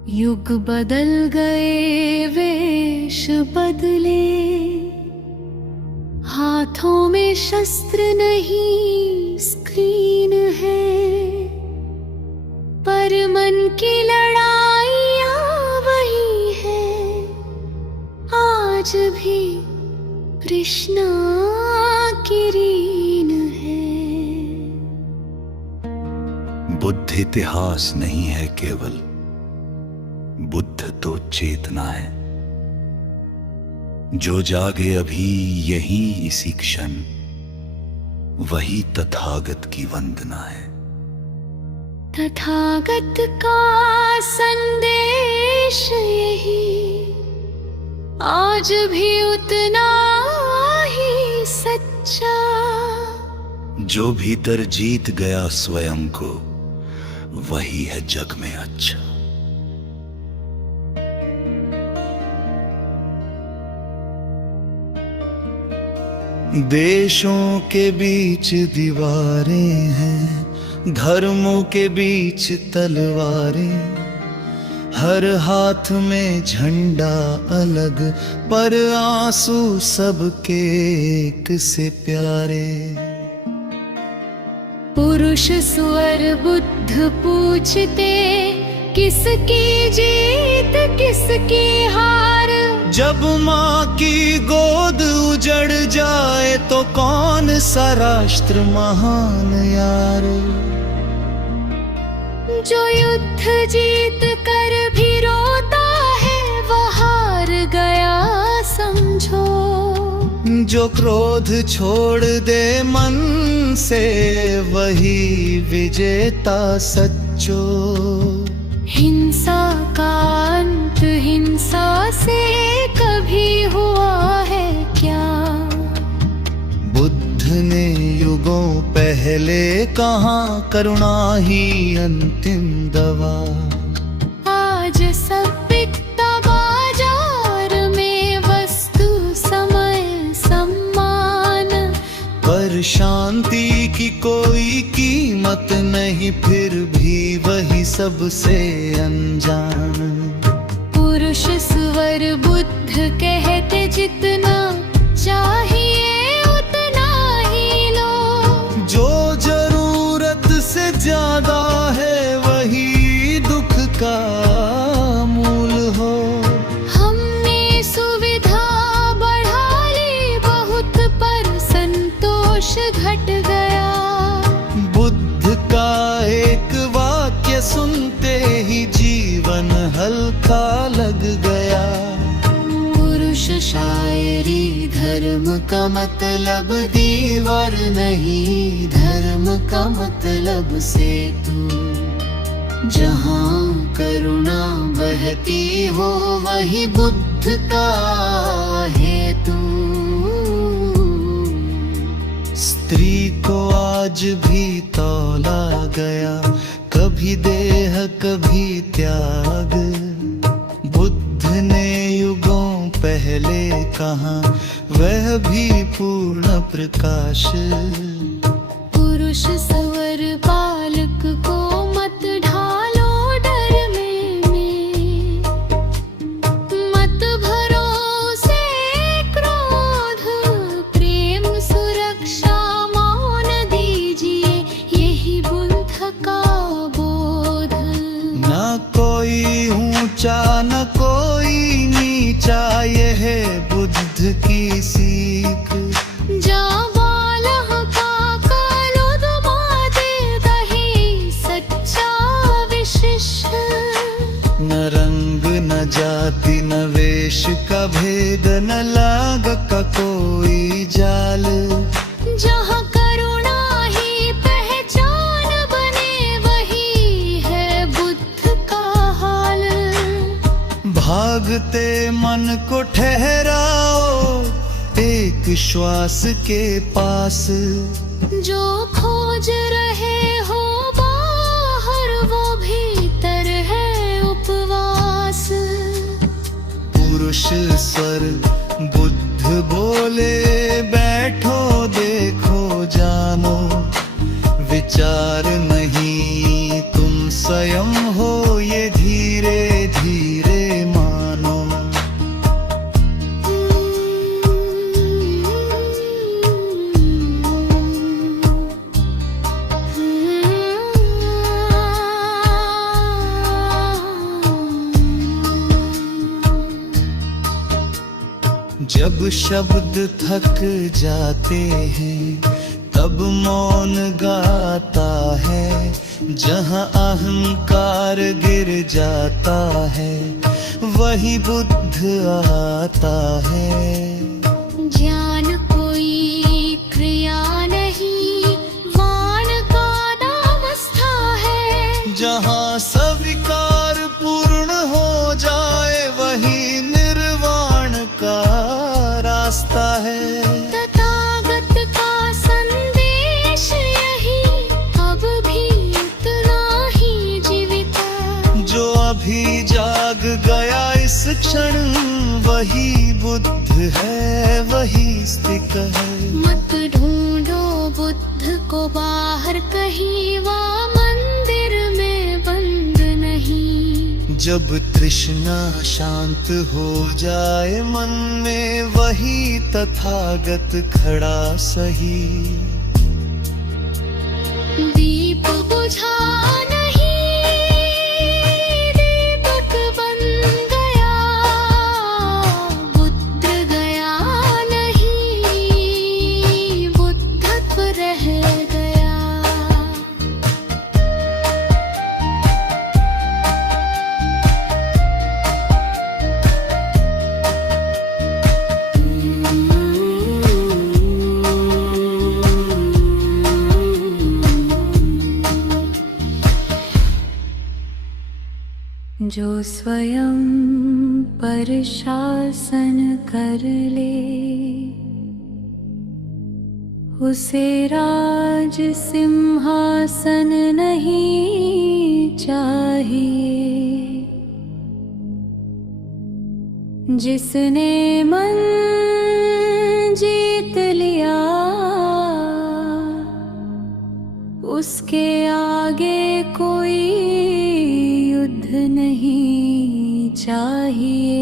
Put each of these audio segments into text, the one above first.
युग बदल गए, वेश बदले, हाथों में शस्त्र नहीं स्क्रीन है, पर मन की लड़ाइयाँ वही है, आज भी कृष्णा की रीन है। बुद्ध इतिहास नहीं है केवल, बुद्ध तो चेतना है, जो जागे अभी यही इसी क्षण, वही तथागत की वंदना है। तथागत का संदेश यही आज भी उतना ही सच्चा, जो भीतर जीत गया स्वयं को, वही है जग में अच्छा। देशों के बीच दीवारें हैं, धर्मों के बीच तलवारें, हर हाथ में झंडा अलग, पर आंसू सबके एक से प्यारे। पुरुष स्वर बुद्ध पूछते, किसकी जीत किसकी हार। जब माँ की गोद उजड़ जाए तो कौन सा राष्ट्र महान यार। जो युद्ध जीत कर भी रोता है, वो हार गया समझो। जो क्रोध छोड़ दे मन से, वही विजेता सच्चो। हिंसा का अंत हिंसा से कभी हुआ है क्या? बुद्ध ने युगों पहले कहा, करुणा ही अंतिम दवा। आज सब बिकता बाजार में, वस्तु समय सम्मान, पर शांति की कोई कीमत नहीं, फिर भी वही सबसे अनजान। पुरुष स्वर बुद्ध कहते, जितना चाहिए उतना ही लो। जो जरूरत से ज्यादा है, वही दुख का मूल हो। हमने सुविधा बढ़ा ली बहुत, पर संतोष घट गया। बुद्ध का एक वाक्य सुनते ही जीवन हल्का लग गया। पुरुष शायरी धर्म का मतलब दीवार नहीं, धर्म का मतलब सेतु। जहाँ करुणा बहती हो, वही बुद्ध का हेतु। स्त्री को आज भी तौला गया, कभी देह कभी त्याग। बुद्ध ने युगों पहले कहा, वह भी पूर्ण प्रकाश। पुरुष स्वर बालक को मत ढालो डर में, मत भरो उसे क्रोध। प्रेम सुरक्षा मौन दीजिए, यही बुद्ध का बोध। न कोई ऊंचा न कोई नीचा, यह है बुद्ध की सीख। जा बालह का कालुद मादे दही, सच्चा विशिष्ट। न रंग न जाति न वेश का भेद, न लाग का कोई जाल। जहाँ करुणा ही पहचान बने, वही है बुद्ध का हाल। भागते मन को ठहराओ, एक श्वास के पास। जो खोज रहे हो बाहर, वो भीतर है उपवास। पुरुष स्वर बुद्ध बोले, बैठो देखो जानो। विचार नहीं तुम स्वयं हो, ये धीरे जब शब्द थक जाते हैं तब मौन गाता है, जहाँ अहंकार गिर जाता है वही बुद्ध आता है। ज्ञान कोई क्रिया नहीं, वाण का नावस्था है। जहाँ स्वीकार पूर्ण हो जाए वही निर्वाण का रास्ता है। तथागत का संदेश यही अब भी उतना ही जीवित है। जो अभी जाग गया इस क्षण वही बुद्ध है, वही स्थित है। मत ढूंढो बुद्ध को बाहर कहीं, वह मंदिर में बंद नहीं। जब तृष्णा शांत हो जाए मन में वही तथागत खड़ा सही। दीप बुझा नहीं, दीपक बन गया। बुद्ध गया नहीं, बुद्धत्व रह गया। जो स्वयं पर शासन कर ले, उसे राज सिंहासन नहीं चाहिए। जिसने मन जीत लिया, उसके आगे कोई युद्ध नहीं चाहिए।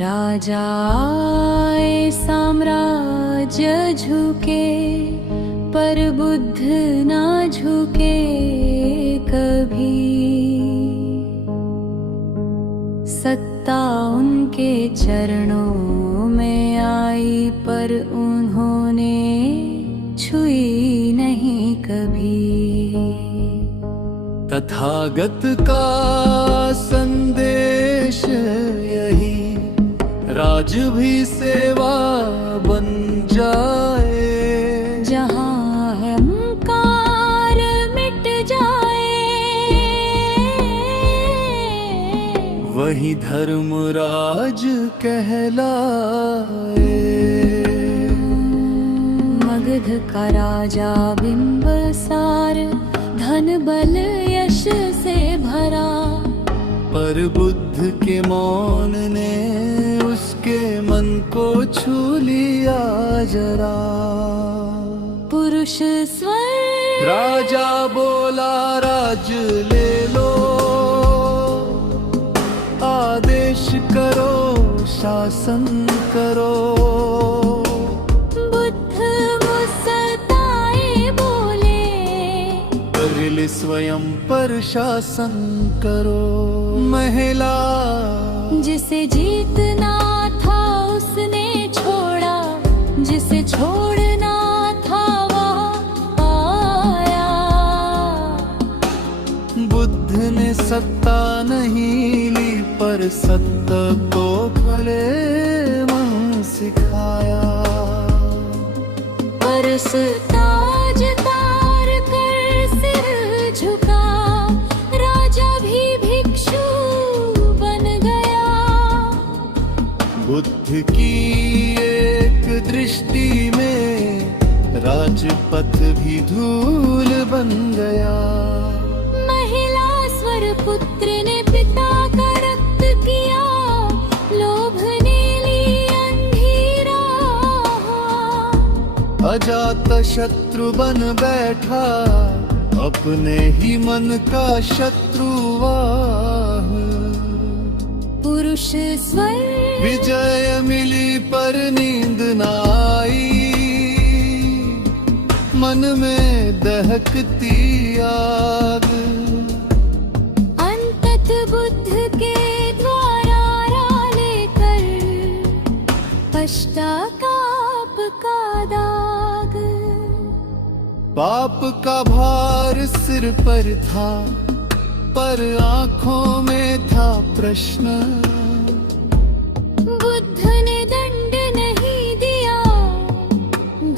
राजा आए साम्राज्य झुके, पर बुद्ध ना झुके कभी। सत्ता उनके चरणों में आई, पर उन्होंने छुई नहीं कभी। तथागत का संदेश यही, राज भी सेवा बन जाए। जहाँ अहंकार मिट जाए, वही धर्मराज कहलाए। मगध का राजा बिंबसार, धन बल यश से भरा। पर बुद्ध के मौन ने उसके मन को छू लिया जरा। पुरुष स्वर राजा बोला राज ले लो, आदेश करो शासन करो। बुद्ध मुस्कुराए बोले, पहले स्वयं पर शासन करो। महिला जिसे जीतना था उसने छोड़ा, जिसे छोड़ना था वह आया। बुद्ध ने सत्ता नहीं ली, पर सत्ता को भले मन सिखाया। परस ताज तार कर सिर झुका, राजा भी भिक्षु बन गया। बुद्ध की एक दृष्टि में राजपथ भी धूल बन गया। महिला स्वर पुत्र ने पिता का रक्त किया, लोभ ने ली अंधी राह। अजात शत्रु बन बैठा, अपने ही मन का शत्रुवाह। पुरुष स्वर विजय मिली पर नींद न आई, मन में दहकती आग। अंतत बुद्ध के द्वारा बाप का भार सिर पर था, पर आंखों में था प्रश्न। बुद्ध ने दंड नहीं दिया,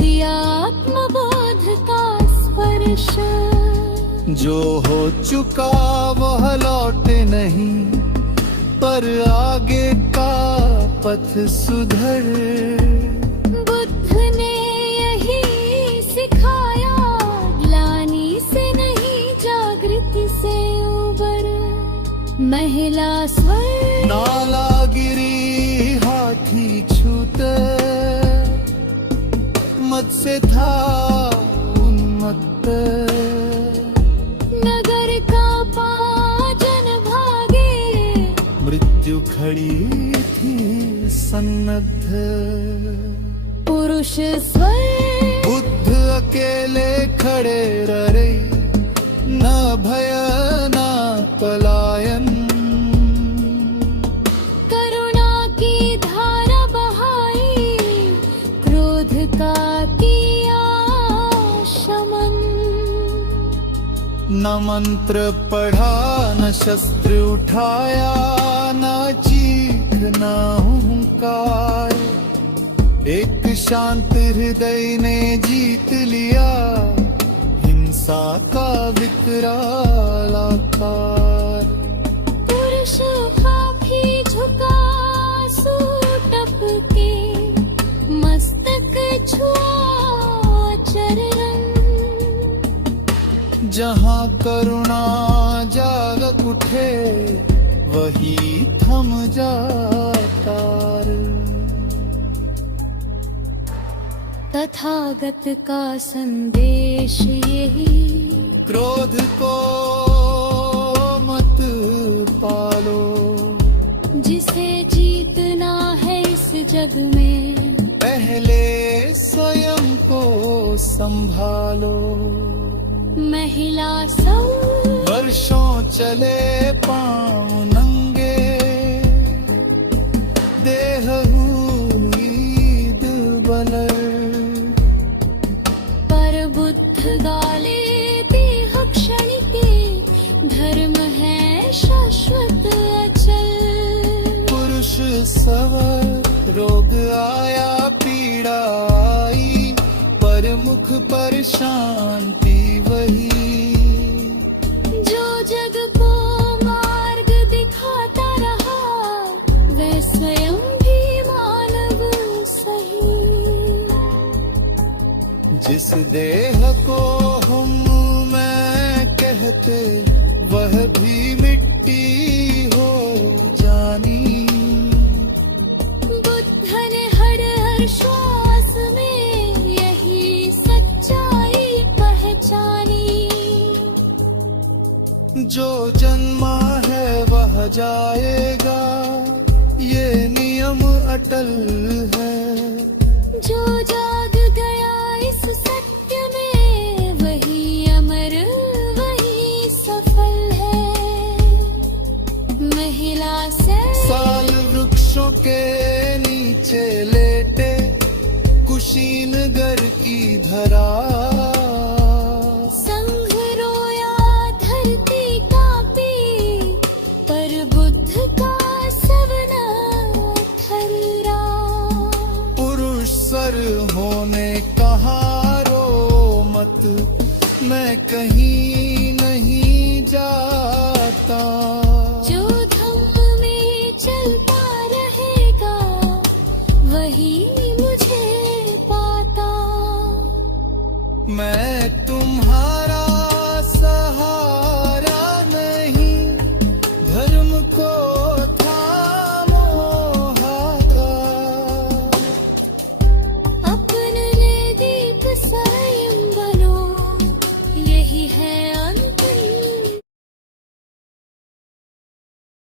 दिया आत्मबोध का स्पर्श। जो हो चुका वह लौटे नहीं, पर आगे का पथ सुधर। बुद्ध ने यही सिखाया, ग्लानि से नहीं जागृति से उबर। महिला स्वर नाला गिरी हाथी छूते, मत से था उन्मत्त। नगर का पाजन भागे, मृत्यु खड़ी थी सन्नद्ध। पुरुष स्वर बुद्ध अकेले खड़े रहे, न भय न पलायन। करुणा की धारा बहाई, क्रोध का किया शमन। न मंत्र पढ़ा, न शस्त्र उठाया, न चीख न हुंकार। एक शांत हृदय ने जीत लिया हिंसा का विकराल आकार। पुरुष काफी झुका, सूटप के मस्तक छुआ चरण। जहाँ करुणा जाग उठे, वही थम जाता। तथागत का संदेश यही, क्रोध को मत पालो। जिसे जीतना है इस जग में, पहले स्वयं को संभालो। महिला सब वर्षों चले पांव नंगे, देह हुई दुर्बलर। पर बुद्ध गाले देह क्षणिके, धर्म है शाश्वत अचल। पुरुष सवर रोग आया, पीड़ा आई, पर मुख पर शांति वही। जो जग को मार्ग दिखाता रहा, वह स्वयं भी मानव सही। जिस देह को हम मैं कहते, वह भी मिट्टी हो जानी। बुद्ध ने हर श्वास में यही सच्चाई पहचानी। जो जन्मा है वह जाएगा, ये नियम अटल है। जो जाग गया इस सत्य में, वही अमर वही सफल है। महिला से साल वृक्षों के नीचे लेटे, कुशीनगर की धरा। संघ रोया, धरती कांपी, पर बुद्ध का सवना थर्रा। पुरुष सर होने कहाँ रो मत, मैं कहीं नहीं जाता।